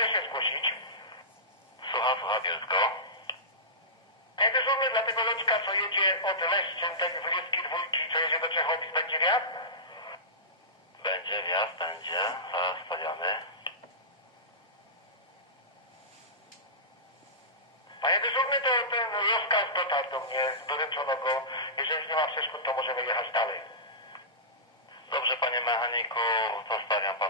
Mogę się zgłosić? Słucham, słucham, Bielsko. Ja dyżurny dla tego lodźka, co jedzie od Leszczyn, tej z dwójki, co jedzie do Czechowic, będzie wjazd? Będzie wjazd, będzie. Zaraz spaliony. Panie dyżurny, to ten rozkaz dotarł do mnie, doręczono go. Jeżeli nie ma przeszkód, to możemy jechać dalej. Dobrze, panie mechaniku, to stawiam pan